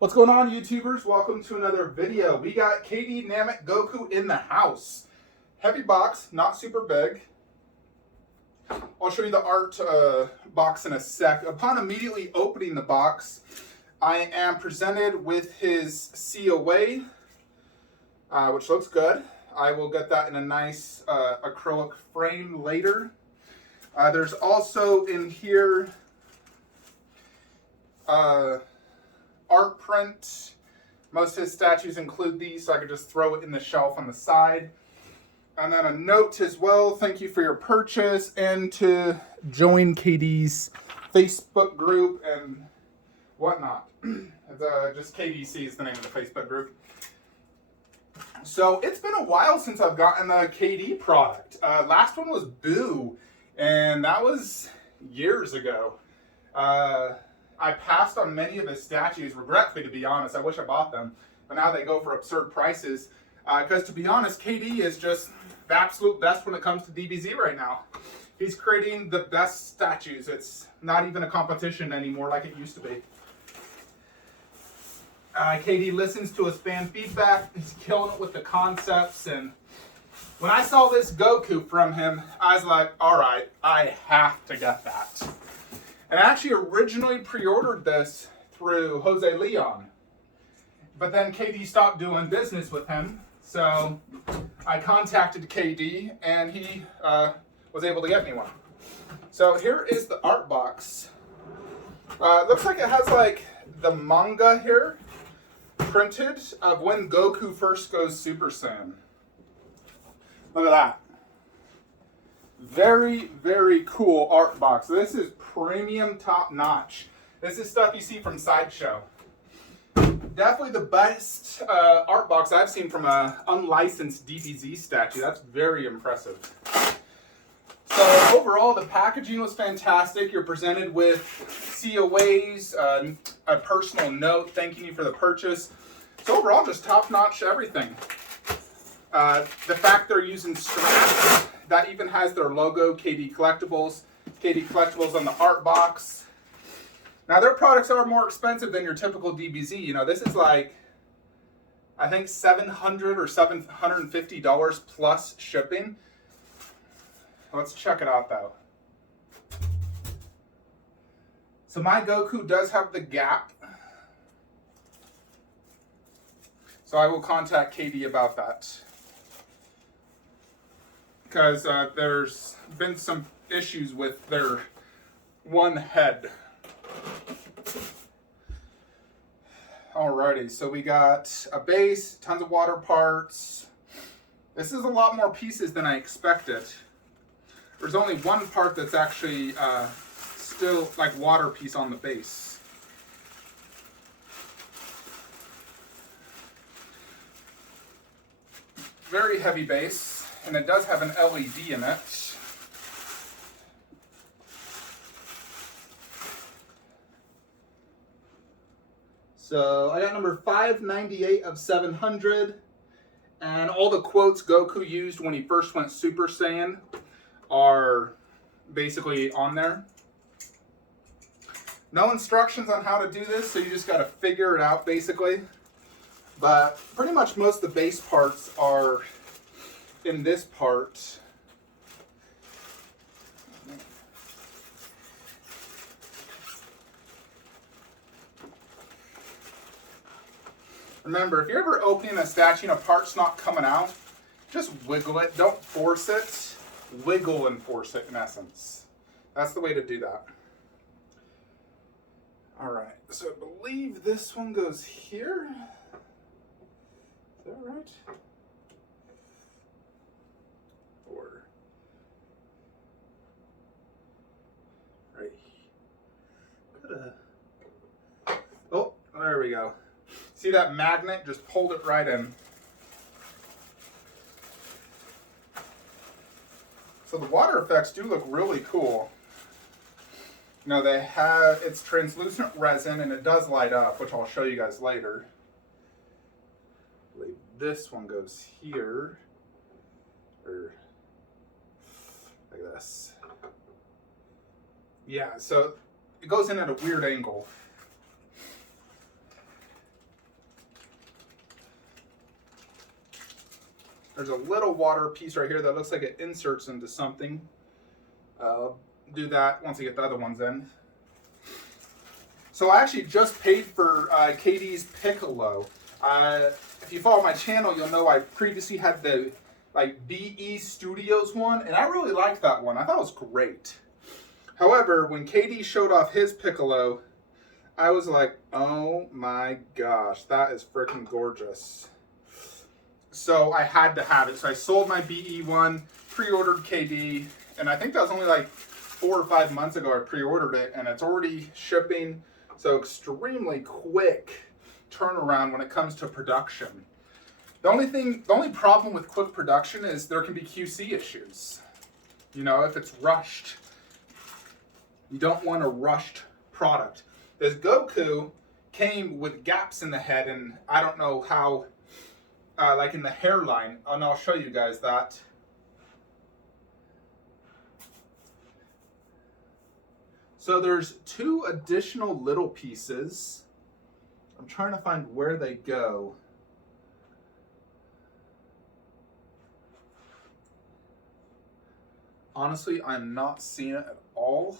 What's going on, YouTubers? Welcome to another video. We got KD, Namek, Goku in the house. Heavy box, not super big. I'll show you the art box in a sec. Upon immediately opening the box, I am presented with his COA, which looks good. I will get that in a nice acrylic frame later. There's also in here art print. Most of his statues include these, so I could just throw it in the shelf on the side. And then a note as well, thank you for your purchase, and to join KD's Facebook group and whatnot. Just KDC is the name of the Facebook group. So it's been a while since I've gotten the KD product. Last one was Boo, and that was years ago. I passed on many of his statues, regretfully, to be honest. I wish I bought them, but now they go for absurd prices. Because to be honest, KD is just the absolute best when it comes to DBZ right now. He's creating the best statues. It's not even a competition anymore like it used to be. KD listens to his fan feedback. He's killing it with the concepts. And when I saw this Goku from him, I was like, all right, I have to get that. And I actually originally pre-ordered this through Jose Leon. But then KD stopped doing business with him. So I contacted KD and he was able to get me one. So here is the art box. Looks like it has like the manga here printed of when Goku first goes Super Saiyan. Look at that. Very, very cool art box. This is premium, top notch. This is stuff you see from Sideshow. Definitely the best art box I've seen from an unlicensed DBZ statue. That's very impressive. So overall, the packaging was fantastic. You're presented with COAs, a personal note thanking you for the purchase. So overall, just top notch everything. The fact they're using straps, that even has their logo, KD Collectibles on the art box. Now their products are more expensive than your typical DBZ. You know, this is like, I think $700 or $750 plus shipping. Let's check it out though. So my Goku does have the gap. So I will contact KD about that. Because there's been some issues with their one head. Alrighty, so we got a base, tons of water parts. This is a lot more pieces than I expected. There's only one part that's actually still like water piece on the base. Very heavy base. And it does have an LED in it. So I got number 598 of 700. And all the quotes Goku used when he first went Super Saiyan are basically on there. No instructions on how to do this, so you just got to figure it out basically. But pretty much most of the base parts are in this part. Remember, if you're ever opening a statue and a part's not coming out, just wiggle it. Don't force it. Wiggle and force it, in essence. That's the way to do that. All right, so I believe this one goes here. Is that right? Oh, there we go. See that magnet? Just pulled it right in. So the water effects do look really cool. You know, they have, it's translucent resin and it does light up, which I'll show you guys later. I believe this one goes here. Or like this. Yeah, so it goes in at a weird angle. There's a little water piece right here that looks like it inserts into something. I'll do that once I get the other ones in. So I actually just paid for KD's Piccolo. If you follow my channel, you'll know I previously had the BE Studios one, and I really liked that one. I thought it was great. However, when KD showed off his Piccolo, I was like, oh my gosh, that is freaking gorgeous. So I had to have it. So I sold my BE one, pre-ordered KD, and I think that was only like 4 or 5 months ago I pre-ordered it, and it's already shipping. So extremely quick turnaround when it comes to production. The only problem with quick production is there can be QC issues. You know, if it's rushed, you don't want a rushed product. This Goku came with gaps in the head, and I don't know how, like in the hairline, and I'll show you guys that. So there's 2 additional little pieces. I'm trying to find where they go. Honestly, I'm not seeing it at all.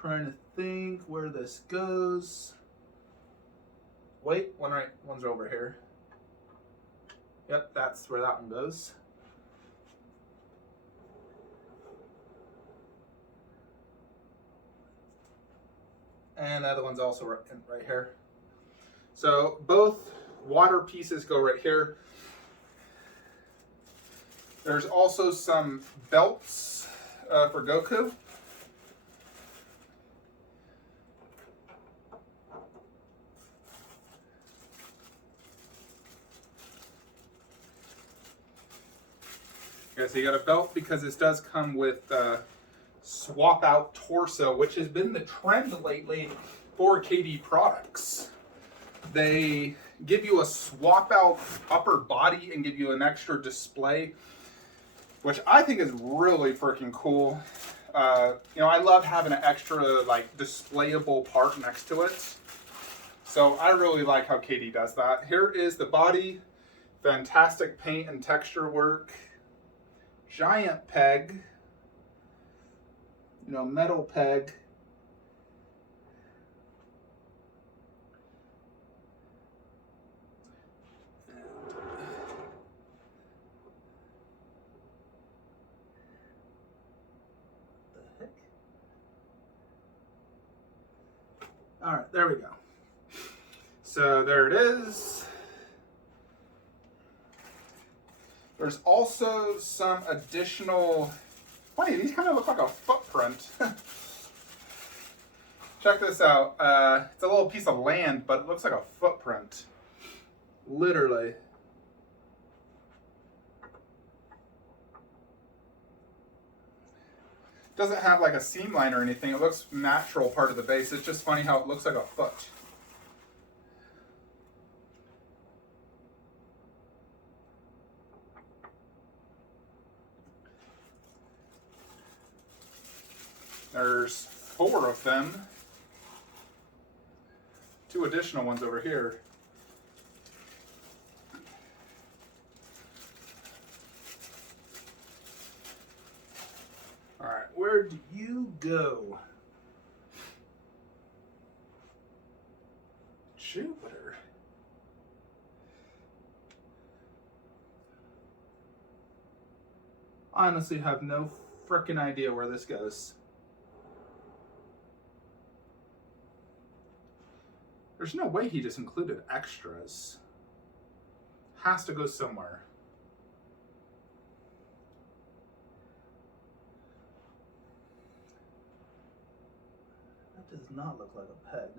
Trying to think where this goes. Wait, one's over here. Yep, that's where that one goes. And the other one's also right here. So both water pieces go right here. There's also some belts for Goku. Okay, so you got a belt because this does come with swap out torso, which has been the trend lately for KD products. They give you a swap out upper body and give you an extra display, which I think is really freaking cool. You know, I love having an extra like displayable part next to it. So I really like how KD does that. Here is the body. Fantastic paint and texture work. Giant peg. You know, metal peg. All right, there we go. So there it is. There's also some additional, funny, these kind of look like a footprint. Check this out. It's a little piece of land, but it looks like a footprint. Literally. Doesn't have like a seam line or anything. It looks natural part of the base. It's just funny how it looks like a foot. There's 4 of them. 2 additional ones over here. All right, where do you go? Jupiter. I honestly have no frickin' idea where this goes. There's no way he just included extras. Has to go somewhere. That does not look like a peg.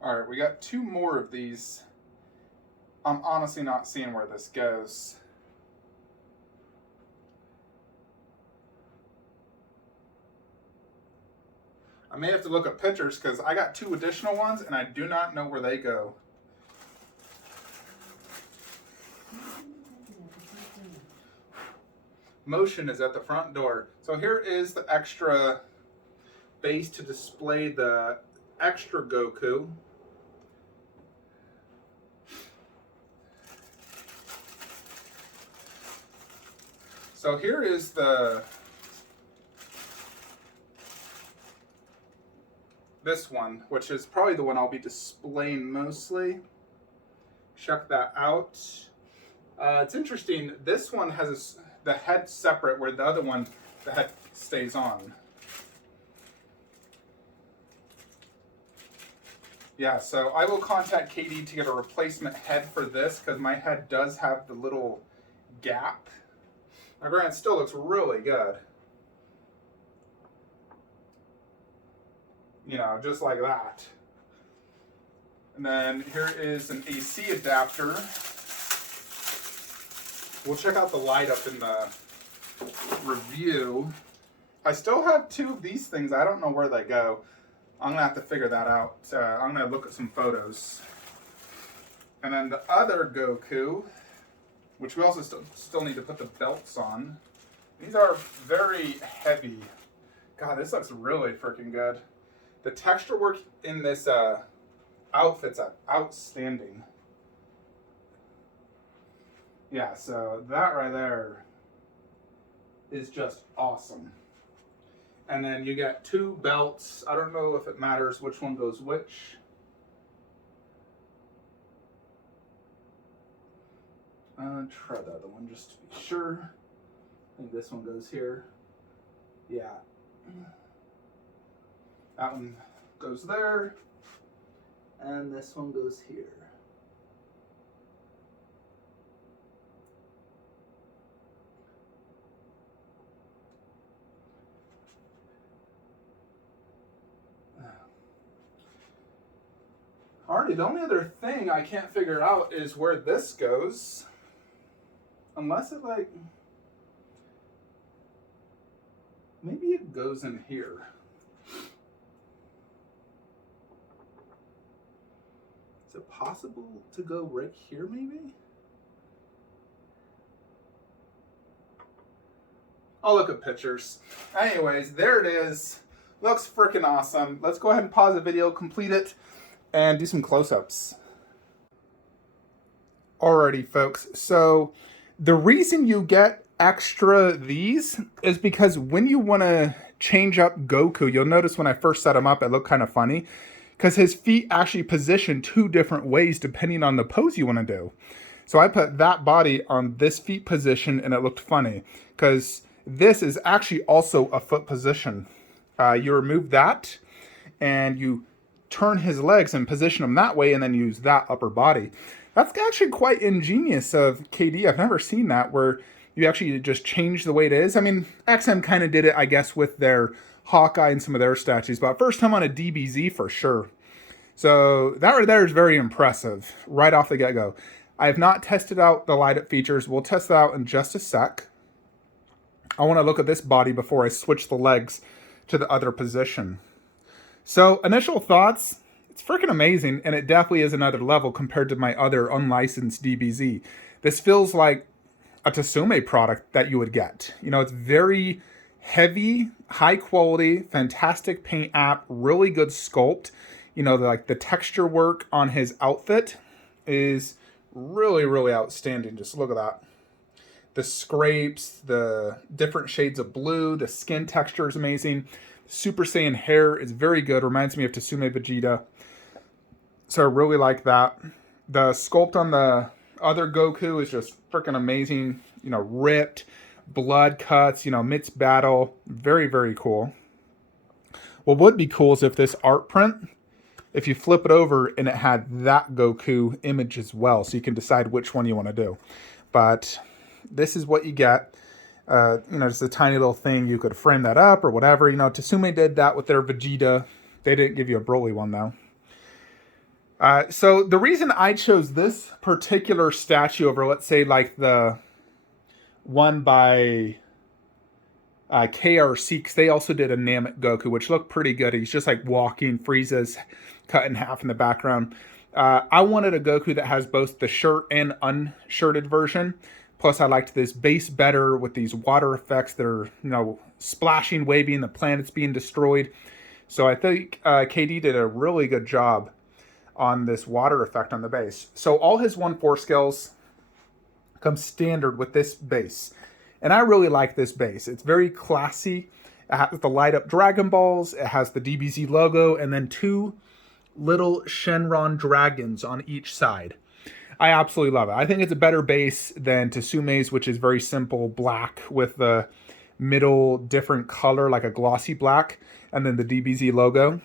All right, we got 2 more of these. I'm honestly not seeing where this goes. I may have to look at pictures because I got 2 additional ones and I do not know where they go. Motion is at the front door. So here is the extra base to display the extra Goku. So here is this one, which is probably the one I'll be displaying mostly. Check that out. It's interesting. This one has the head separate, where the other one, the head stays on. Yeah, so I will contact Katie to get a replacement head for this, because my head does have the little gap. Now, granted, it still looks really good. You know, just like that. And then here is an AC adapter. We'll check out the light up in the review. I still have two of these things. I don't know where they go. I'm gonna have to figure that out. I'm gonna look at some photos. And then the other Goku, which we also still need to put the belts on. These are very heavy. God, this looks really freaking good. The texture work in this outfit's outstanding. Yeah, so that right there is just awesome. And then you got two belts. I don't know if it matters which one goes which. Try the other one just to be sure. I think this one goes here. Yeah. That one goes there. And this one goes here. Alrighty, the only other thing I can't figure out is where this goes. Unless it like, maybe it goes in here. Is it possible to go right here maybe? I'll look at pictures. Anyways, there it is. Looks freaking awesome. Let's go ahead and pause the video, complete it, and do some close-ups. Alrighty, folks. So the reason you get extra these is because when you want to change up Goku, you'll notice when I first set him up, it looked kind of funny because his feet actually position two different ways depending on the pose you want to do. So I put that body on this feet position and it looked funny because this is actually also a foot position. You remove that and you turn his legs and position them that way and then use that upper body. That's actually quite ingenious of KD. I've never seen that where you actually just change the way it is. I mean, XM kind of did it, I guess, with their Hawkeye and some of their statues, but first time on a DBZ for sure. So that right there is very impressive right off the get-go. I have not tested out the light-up features. We'll test that out in just a sec. I want to look at this body before I switch the legs to the other position. So initial thoughts, it's freaking amazing, and it definitely is another level compared to my other unlicensed DBZ. This feels like a Tsume product that you would get. You know, it's very heavy, high quality, fantastic paint app, really good sculpt. You know, like the texture work on his outfit is really, really outstanding. Just look at that. The scrapes, the different shades of blue, the skin texture is amazing. Super Saiyan hair is very good. Reminds me of Tsume Vegeta. So I really like that. The sculpt on the other Goku is just freaking amazing. You know, ripped, blood cuts, you know, midst battle. Very, very cool. What would be cool is if this art print, if you flip it over and it had that Goku image as well. So you can decide which one you want to do. But this is what you get. You know, just a tiny little thing. You could frame that up or whatever. You know, Tsume did that with their Vegeta. They didn't give you a Broly one, though. So the reason I chose this particular statue over, let's say, like the one by KRC, because they also did a Namek Goku, which looked pretty good. He's just like walking, Frieza's cut in half in the background. I wanted a Goku that has both the shirt and unshirted version. Plus, I liked this base better with these water effects that are, splashing, wavy, and the planet's being destroyed. So I think KD did a really good job on this water effect on the base. So all his 1/4 scales come standard with this base. And I really like this base. It's very classy. It has the light up Dragon Balls. It has the DBZ logo and then 2 little Shenron dragons on each side. I absolutely love it. I think it's a better base than Tsume's, which is very simple black with the middle different color, like a glossy black, and then the DBZ logo.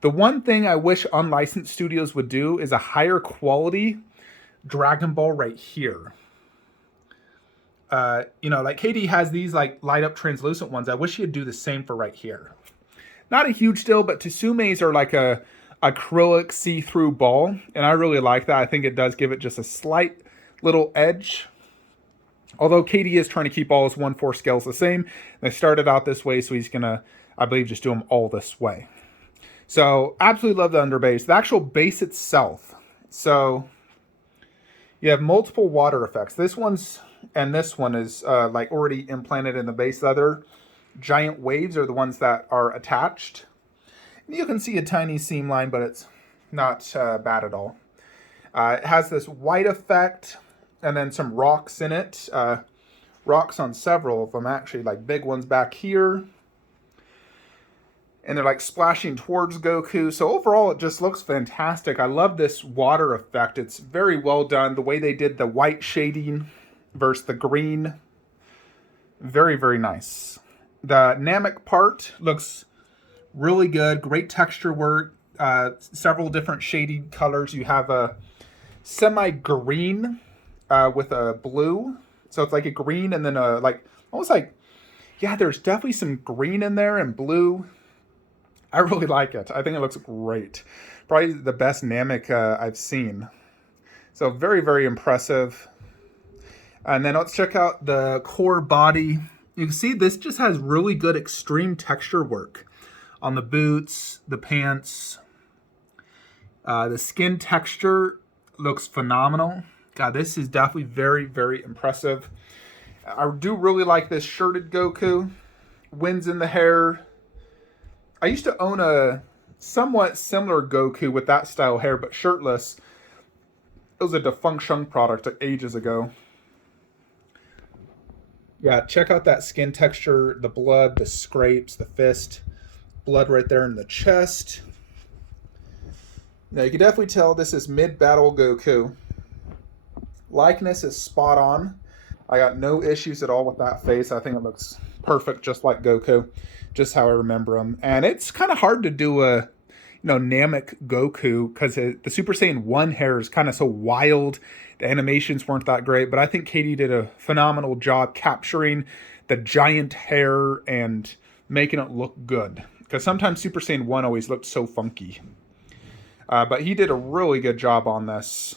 The one thing I wish unlicensed studios would do is a higher quality Dragon Ball right here. Like KD has these like light up translucent ones. I wish he'd do the same for right here. Not a huge deal, but Tsume's are like a acrylic see-through ball, and I really like that. I think it does give it just a slight little edge. Although KD is trying to keep all his 1/4 scales the same. They started out this way, so he's gonna, I believe, just do them all this way. So absolutely love the underbase. The actual base itself. So you have multiple water effects. This one's and this one is like already implanted in the base. The other giant waves are the ones that are attached. You can see a tiny seam line, but it's not bad at all. It has this white effect and then some rocks in it. Rocks on several of them, actually, like big ones back here. And they're like splashing towards Goku. So overall, it just looks fantastic. I love this water effect. It's very well done. The way they did the white shading versus the green. Very, very nice. The Namek part looks really good. Great texture work. Several different shading colors. You have a semi-green with a blue. So it's like a green and then a like almost like, yeah, there's definitely some green in there and blue. I really like it. I think it looks great. Probably the best Namek I've seen. So very, very impressive. And then let's check out the core body. You can see this just has really good extreme texture work on the boots, the pants. The skin texture looks phenomenal. God, this is definitely very, very impressive. I do really like this shirted Goku. Winds in the hair. I used to own a somewhat similar Goku with that style hair, but shirtless. It was a defunct Shunk product ages ago. Yeah, check out that skin texture, the blood, the scrapes, the fist. Blood right there in the chest. Now you can definitely tell this is mid-battle Goku. Likeness is spot on. I got no issues at all with that face. I think it looks perfect, just like Goku, just how I remember him. And it's kind of hard to do a, Namek Goku because the Super Saiyan 1 hair is kind of so wild. The animations weren't that great, but I think KD did a phenomenal job capturing the giant hair and making it look good. Because sometimes Super Saiyan 1 always looked so funky. But he did a really good job on this.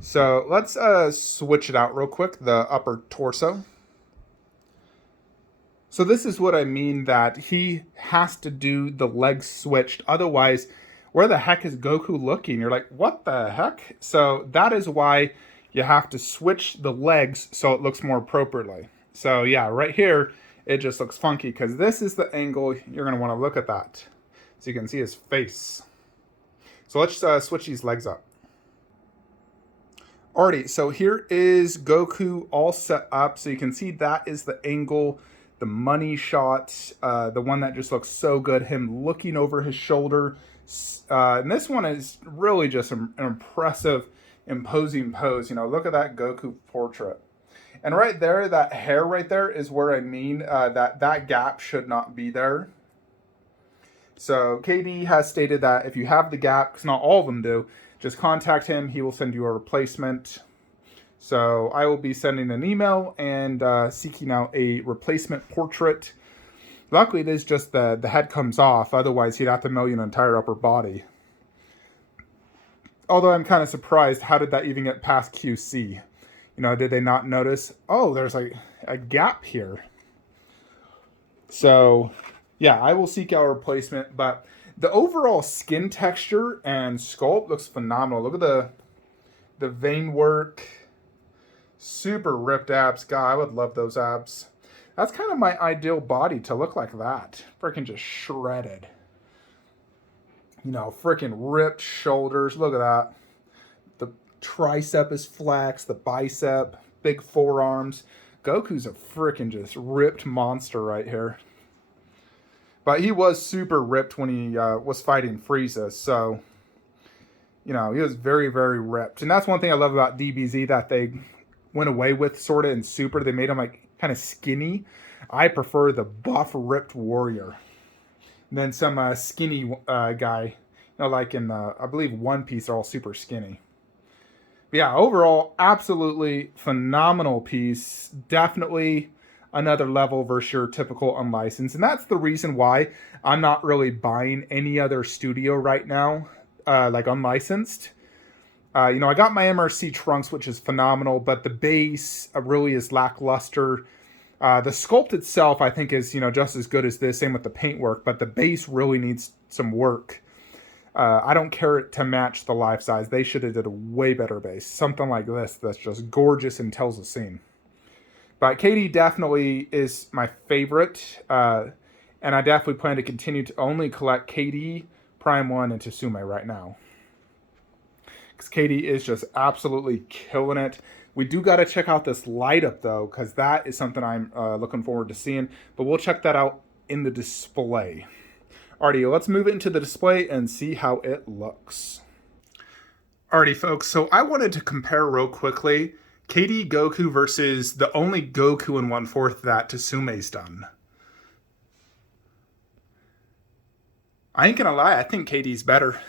So let's switch it out real quick, the upper torso. So this is what I mean that he has to do the legs switched. Otherwise, where the heck is Goku looking? You're like, what the heck? So that is why you have to switch the legs so it looks more appropriately. So yeah, right here, it just looks funky because this is the angle you're going to want to look at that. So you can see his face. So let's switch these legs up. Alrighty, so here is Goku all set up. So you can see that is the angle, the money shot, the one that just looks so good. Him looking over his shoulder. And this one is really just an impressive, imposing pose. Look at that Goku portrait. And right there, that hair right there is where I mean that gap should not be there. So KD has stated that if you have the gap, because not all of them do, just contact him. He will send you a replacement. So I will be sending an email and seeking out a replacement portrait. Luckily, it is just the head comes off. Otherwise, he'd have to mill an entire upper body. Although I'm kind of surprised, how did that even get past QC? Did they not notice? Oh, there's a gap here. So, yeah, I will seek out a replacement. But the overall skin texture and sculpt looks phenomenal. Look at the vein work. Super ripped abs. God, I would love those abs. That's kind of my ideal body to look like that. Freaking just shredded. You know, freaking ripped shoulders. Look at that. The tricep is flexed, the bicep, big forearms. Goku's a freaking just ripped monster right here. But he was super ripped when he was fighting Frieza, so, you know, he was very, very ripped. And that's one thing I love about DBZ that they went away with sort of in Super. They made him like kind of skinny. I prefer the buff, ripped warrior than some skinny guy. You know, like in, I believe, One Piece, are all super skinny. But yeah, overall, absolutely phenomenal piece. Definitely another level versus your typical unlicensed. And that's the reason why I'm not really buying any other studio right now, like unlicensed. You know, I got my MRC Trunks, which is phenomenal, but the base really is lackluster. The sculpt itself, I think, is, you know, just as good as this. Same with the paintwork, but the base really needs some work. I don't care it to match the life size. They should have did a way better base. Something like this that's just gorgeous and tells a scene. But KD definitely is my favorite. And I definitely plan to continue to only collect KD, Prime 1, and Tsume right now. Because KD is just absolutely killing it. We do got to check out this light up, though, because that is something I'm looking forward to seeing. But we'll check that out in the display. Alrighty, let's move it into the display and see how it looks. Alrighty, folks, so I wanted to compare real quickly KD Goku versus the only Goku in 1/4 that Tsume's done. I ain't gonna lie, I think KD's better.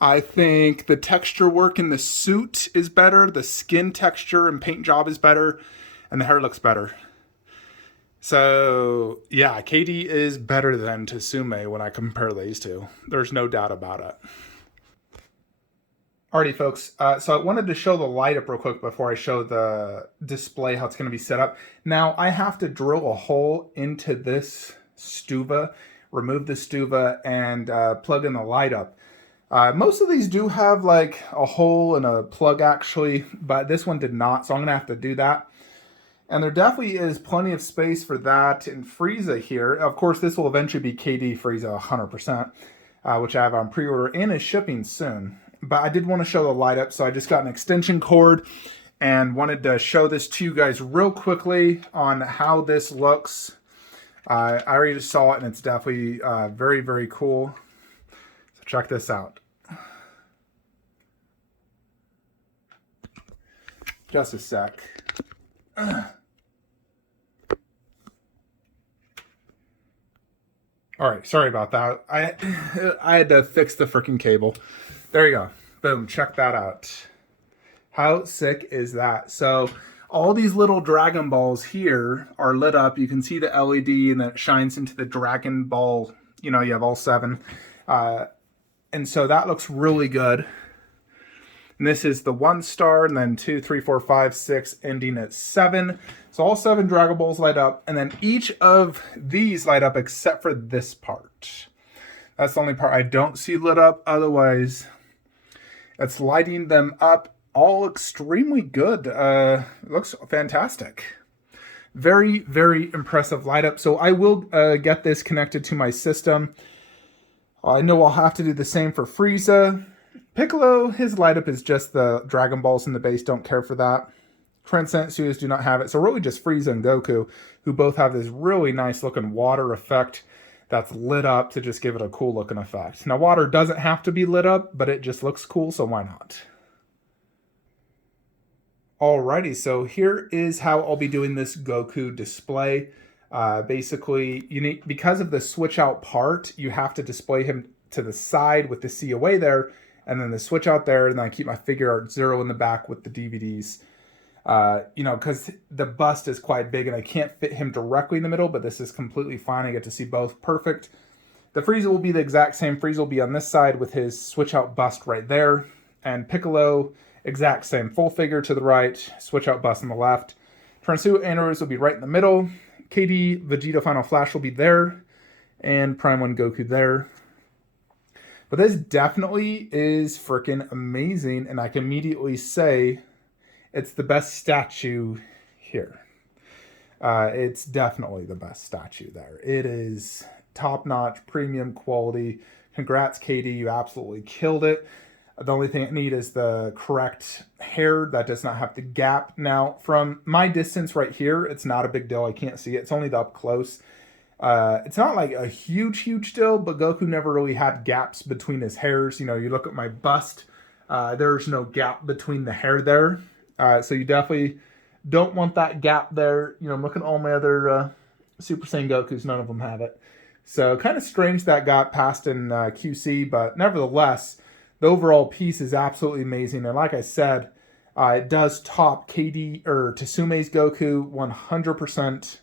I think the texture work in the suit is better, the skin texture and paint job is better, and the hair looks better. So, yeah, KD is better than Tsume when I compare these two. There's no doubt about it. Alrighty, folks, so I wanted to show the light up real quick before I show the display, how it's going to be set up. Now, I have to drill a hole into this stuva, remove the stuva, and plug in the light up. Most of these do have like a hole and a plug actually, but this one did not, so I'm going to have to do that. And there definitely is plenty of space for that in Frieza here. Of course, this will eventually be KD Frieza 100%, which I have on pre-order and is shipping soon. But I did want to show the light up, so I just got an extension cord and wanted to show this to you guys real quickly on how this looks. I already just saw it, and it's definitely very, very cool. So check this out. Just a sec. All right, sorry about that. I had to fix the freaking cable. There you go. Boom, check that out. How sick is that? So all these little Dragon Balls here are lit up. You can see the LED and then it shines into the Dragon Ball. You know, you have all 7. And so that looks really good. And this is the 1 star, and then 2, 3, 4, 5, 6, ending at 7. So all 7 Dragon Balls light up, and then each of these light up except for this part. That's the only part I don't see lit up. Otherwise, it's lighting them up all extremely good. It looks fantastic. Very, very impressive light up. So I will get this connected to my system. I know I'll have to do the same for Frieza. Piccolo, his light up is just the Dragon Balls in the base. Don't care for that. Transcendent Suits do not have it. So really just Frieza and Goku, who both have this really nice looking water effect that's lit up to just give it a cool looking effect. Now water doesn't have to be lit up, but it just looks cool, so why not? Alrighty, so here is how I'll be doing this Goku display. Basically, you need, because of the switch out part, you have to display him to the side with the COA there, and then the switch out there, and then I keep my figure art 0 in the back with the DVDs. You know, because the bust is quite big and I can't fit him directly in the middle, but this is completely fine. I get to see both perfect. The Frieza will be the exact same. Frieza will be on this side with his switch out bust right there. And Piccolo, exact same. Full figure to the right, switch out bust on the left. Transcendent Androids will be right in the middle. KD Vegeta Final Flash will be there. And Prime 1 Goku there. But this definitely is freaking amazing. And I can immediately say it's the best statue here. It's definitely the best statue there. It is top-notch, premium quality. Congrats, Katie. You absolutely killed it. The only thing I need is the correct hair that does not have the gap. Now, from my distance right here, it's not a big deal. I can't see it. It's only the up close. It's not like a huge deal, but Goku never really had gaps between his hairs. You know, you look at my bust, there's no gap between the hair there. So you definitely don't want that gap there. You know, I'm looking at all my other Super Saiyan Gokus, none of them have it. So kind of strange that got passed in QC, but nevertheless, the overall piece is absolutely amazing. And like I said, it does top KD or Tsume's Goku 100%.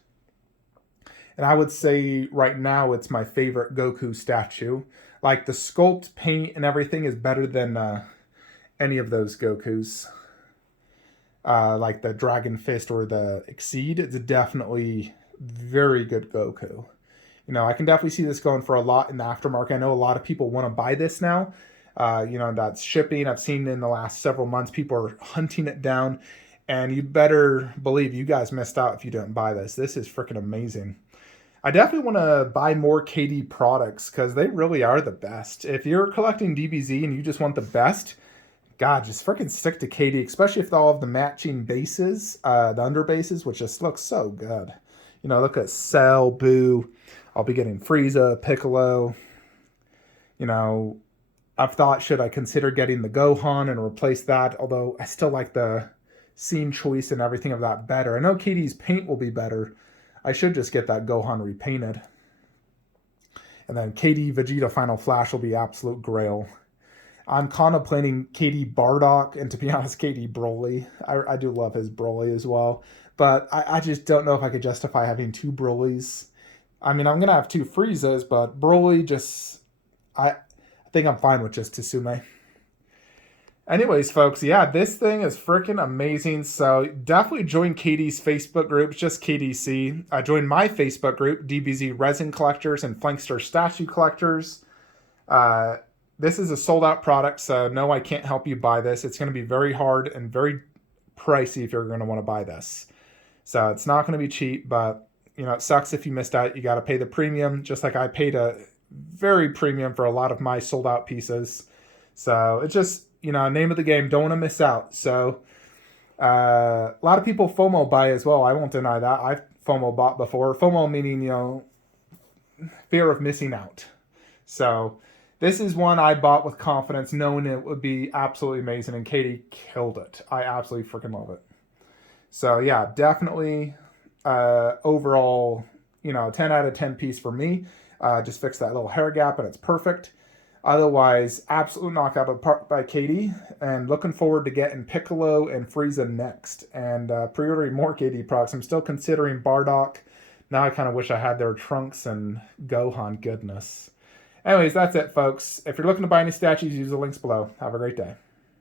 And I would say right now it's my favorite Goku statue. Like the sculpt, paint, and everything is better than any of those Gokus. Like the Dragon Fist or the Exceed. It's definitely very good Goku. You know, I can definitely see this going for a lot in the aftermarket. I know a lot of people want to buy this now. You know, that's shipping. I've seen in the last several months, people are hunting it down. And you better believe you guys missed out if you didn't buy this. This is freaking amazing. I definitely want to buy more KD products because they really are the best. If you're collecting DBZ and you just want the best, God, just freaking stick to KD, especially if they all have the matching bases, the under bases, which just looks so good. You know, look at Cell, Boo. I'll be getting Frieza, Piccolo. You know, I've thought, should I consider getting the Gohan and replace that? Although I still like the scene choice and everything of that better. I know KD's paint will be better. I should just get that Gohan repainted. And then KD Vegeta Final Flash will be absolute grail. I'm contemplating KD Bardock and, to be honest, KD Broly. I do love his Broly as well. But I just don't know if I could justify having two Brolys. I mean, I'm going to have two Friezas, but Broly just... I think I'm fine with just Tsume. Anyways, folks, yeah, this thing is freaking amazing. So definitely join Katie's Facebook group, it's just KDC. Join my Facebook group, DBZ Resin Collectors and Flankster Statue Collectors. This is a sold-out product, so no, I can't help you buy this. It's going to be very hard and very pricey if you're going to want to buy this. So it's not going to be cheap, but, you know, it sucks if you missed out. You got to pay the premium, just like I paid a very premium for a lot of my sold-out pieces. So it's just, you know, name of the game. Don't want to miss out. So a lot of people FOMO buy as well. I won't deny that. I've FOMO bought before. FOMO meaning, you know, fear of missing out. So this is one I bought with confidence, knowing it would be absolutely amazing, and Katie killed it. I absolutely freaking love it. So yeah, definitely overall, you know, 10 out of 10 piece for me. Just fix that little hair gap and it's perfect. Otherwise, absolute knockout of the park by Katie, and looking forward to getting Piccolo and Frieza next, and pre-ordering more Katie products. I'm still considering Bardock. Now I kind of wish I had their Trunks and Gohan goodness. Anyways, that's it, folks. If you're looking to buy any statues, use the links below. Have a great day.